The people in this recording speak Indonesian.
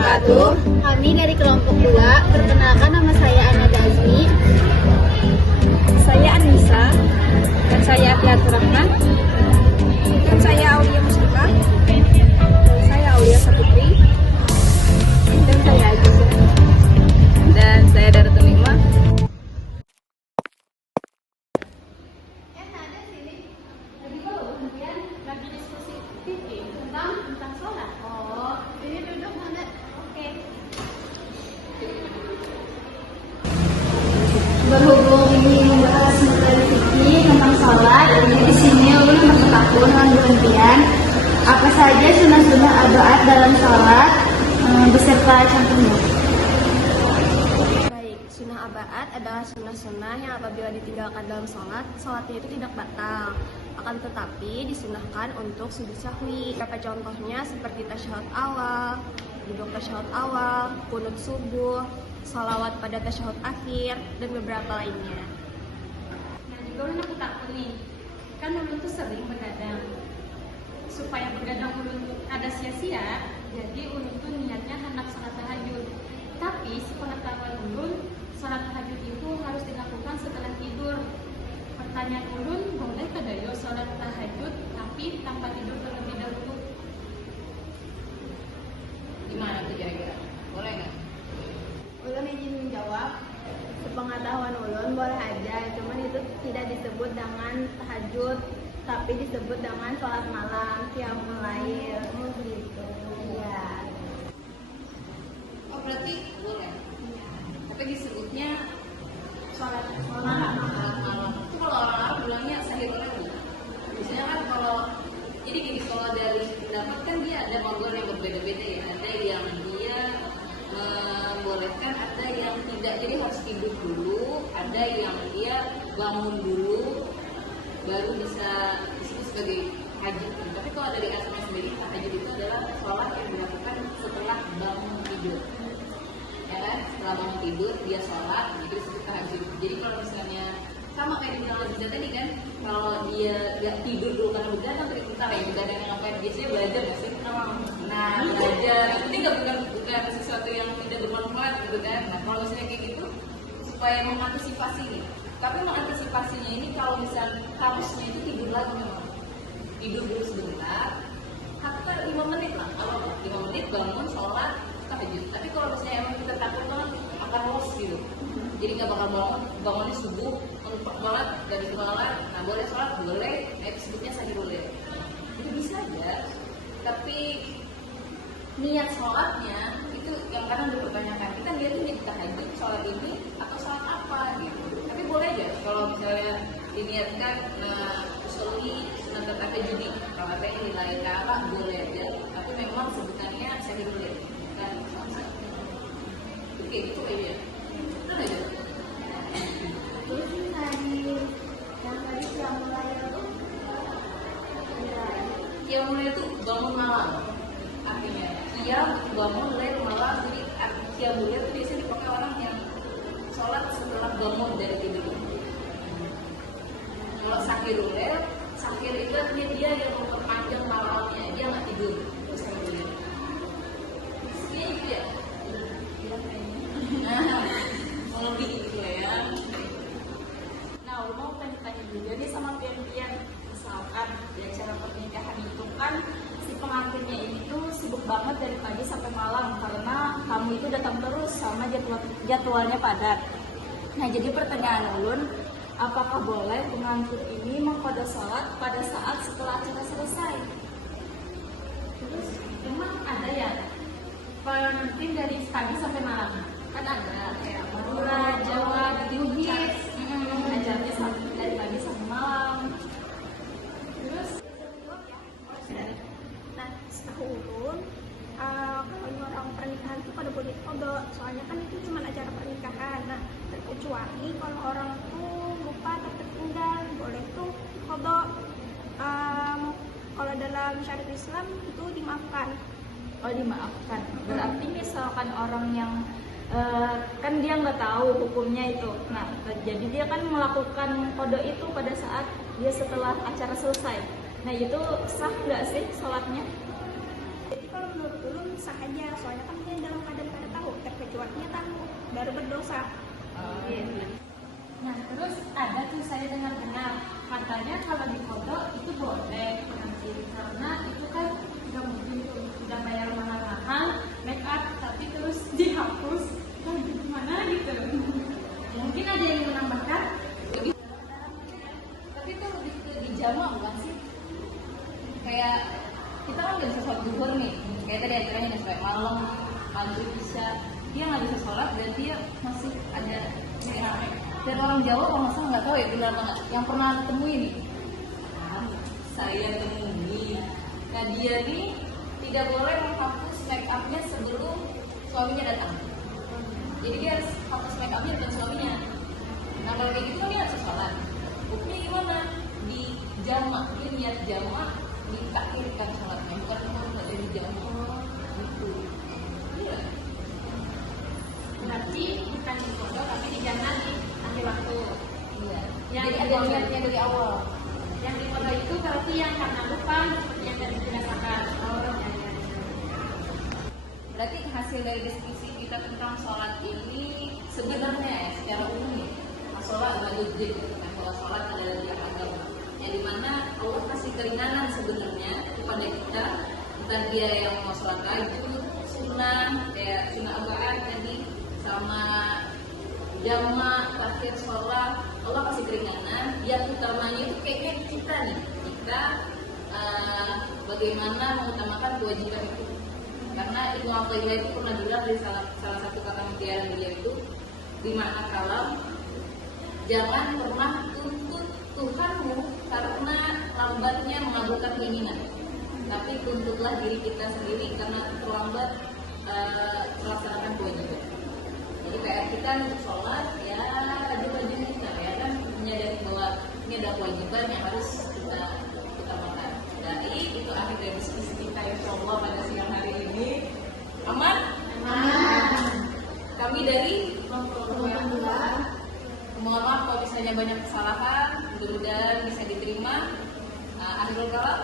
wabarakatuh. Kami dari kelompok 2, perkenalkan nama saya Ana Dazmi. Saya Anissa. Dan saya Afiatur Rahman. Dan saya Aulia Mustika. Dan saya Aulia Saputri. Dan saya Aziza. Dan saya Daratul Nikmah. Lagi diskusi TV tentang sholat. Oh, ini duduk mana? Oke. Berhubung ini membahas materi fikih tentang sholat, jadi di sini ulun masuk akun penelitian apa saja sunnah-sunnah abaat dalam sholat beserta contohnya. Baik, sunnah abaat adalah sunnah-sunnah yang apabila ditinggalkan dalam sholat, sholatnya itu tidak batal. Akan tetapi disunahkan untuk sujud sahwi. Beberapa contohnya seperti tasyahud awal, duduk tasyahud awal, qunut subuh, sholawat pada tasyahud akhir, dan beberapa lainnya. Nah, juga ulun aku takut nih, kan ulun tuh sering begadang. Supaya begadang ulun tuh ada sia-sia, jadi ulun tuh niatnya hendak sholat tahajud. Tapi sepengetahuan ulun, sholat tahajud itu harus dilakukan setelah tidur. Pertanyaan ulun, boleh kada yo sholat tahajud tapi tanpa tidur terlebih dahulu? Gimana tuh kira-kira? Boleh nggak? Ulun izin menjawab. Sepengetahuan ulun boleh aja, cuman itu tidak disebut dengan tahajud, tapi disebut dengan sholat malam, qiyamul lail, gitu. Iya. Oh, berarti boleh. Tapi disebutnya Sholat malam. Itu kalau orang-orang bilangnya sahih boleh. Biasanya kan kalau jadi gini, kalau dari pendapat kan dia ada mazhab yang berbeda-beda ya. Ada yang dia membolehkan, ada yang tidak. Jadi harus tidur dulu, ada yang dia bangun dulu baru bisa disebut sebagai tahajud. Tapi kalau dari asma sendiri, tahajud itu adalah sholat yang dilakukan setelah bangun tidur. Ya kan? Setelah bangun tidur dia sholat, itu disebut tahajud. Jadi kalau misalnya sama kayak dibilang Aziza tadi kan, kalau dia nggak tidur dulu karena begadang, terus bentar ya begadang yang ngapain, biasanya belajar nggak sih? Nah, belajar itu nggak bukan sesuatu yang tidak bermanfaat gitu kan. Nah, kalau misalnya kayak gitu, supaya mengantisipasi nih, tapi mengantisipasinya ini kalau misalnya harusnya itu tidur lagi memang, tidur dulu sebentar, hatta 5 menit lah, kalau 5 menit bangun sholat tahajud. Tapi kalau misalnya emang kita takut banget akan lost gitu, jadi nggak bakal bangunnya subuh mentok banget dari sholat, nah boleh sholat boleh, itu sebutnya sahih boleh, itu bisa aja. Tapi niat sholatnya itu yang kadang dipertanyakan, kita niatnya niat tahajud sholat ini atau sholat apa gitu. Tapi boleh aja kalau misalnya diniatkan usolli sunat tahajud, kalau ada yang nilai kara boleh aja, tapi memang sebutannya sahih boleh kan. Oke gitu aja. Benar aja. Terus tadi yang tadi qiyamul lail itu Qiyamul itu bangun malam artinya. Qiyam bangun, lail malam. Jadi qiyamul itu biasanya dipakai orang yang sholat setelah bangun dari tidur. Kalau sahirul lail, sahir itu artinya dia yang memperpanjang malamnya, dia nggak tidur. Terus kemudian ini gitu ya. Nah, mau lebih gitu ya. Nah, ulun mau tanya juga nih sama pian-pian, misalkan di acara pernikahan itu kan si pengantinnya ini tuh sibuk banget dari pagi sampai malam karena tamu itu datang terus sama jadwalnya padat. Nah, jadi pertanyaan ulun, apakah boleh pengantin ini mengqadha sholat pada saat setelah acara selesai? Terus emang ada ya pengantin dari pagi sampai malam? Kan ada kayak Madura, Jawa, Bugis, acaranya dari pagi sampai malam. Terus Nah, setahu ulun, kalau orang pernikahan itu pada boleh qadha, soalnya kan itu cuma acara pernikahan. Nah, terkecuali kalau orang tuh lupa atau tertinggal, boleh tuh qadha. Kalau dalam syariat Islam itu dimaafkan. oh, dimaafkan. Berarti misalkan orang yang kan dia nggak tahu hukumnya itu. Nah, jadi dia kan melakukan qadha itu pada saat dia setelah acara selesai. Nah, itu sah nggak sih sholatnya? Jadi kalau menurut ulun sah aja, soalnya kan dia dalam keadaan pada tahu, terkecuali dia tahu baru berdosa. Gitu. Nah, terus ada tuh saya dengar-dengar katanya kalau di foto itu boleh pengantin karena itu kan nggak mungkin tuh udah bayar mahal-mahal make up tapi terus dihapus, kan gimana gitu. Mungkin ada yang menambahkan. Tapi itu lebih ke dijama bukan sih? Kayak kita kan nggak bisa sholat duhur nih, kayak tadi acaranya udah sampai malam, maghrib bisa, dia nggak bisa sholat dan dia masih ada rame. Dan orang Jawa kalau nggak salah nggak tahu ya benar banget, yang pernah temui nih, saya temui, nah dia nih tidak boleh menghapus make upnya sebelum suaminya datang. Jadi dia harus hapus make upnya dengan suaminya. Nah kalau kayak gitu kan dia harus sholat. Hukumnya gimana? Di jama, dia niat jama, ditakhirkan sholatnya, bukan nggak jadi jama. Gitu. Iya. Berarti bukan di foto tapi di jangan nanti waktu. Iya. Yang Jadi ada niatnya dari awal. Yang di foto itu berarti yang karena lupa yang dari dirasakan. Berarti hasil dari diskusi kita tentang sholat ini sebenarnya ya secara umum ya, sholat adalah wajib, bahwa sholat adalah tiap agama. Yang dimana Allah kasih keringanan sebenarnya kepada kita, entah dia yang mau sholat tahajud, sunnah, kayak sunnah abaan tadi, sama jama, takhir sholat, Allah kasih keringanan. Yang utamanya itu kayak kita nih, kita bagaimana mengutamakan kewajiban itu. Karena Ibnu Athaillah itu pernah bilang dari salah satu kata mutiara dia itu di makna kalam, jangan pernah tuntut Tuhanmu karena lambatnya mengabulkan keinginan, tapi tuntutlah diri kita sendiri karena terlambat melaksanakan kewajiban. Jadi kayak kita untuk sholat ya wajib-wajib kita ya kan menyadari bahwa ini ada kewajiban yang harus kita utamakan. Jadi itu akhir dari diskusi kita insyaallah pada siang hari ini. Aman? Aman. Kami dari mohon maaf kalau misalnya banyak kesalahan, mudah-mudahan bisa diterima. Akhirul kalam.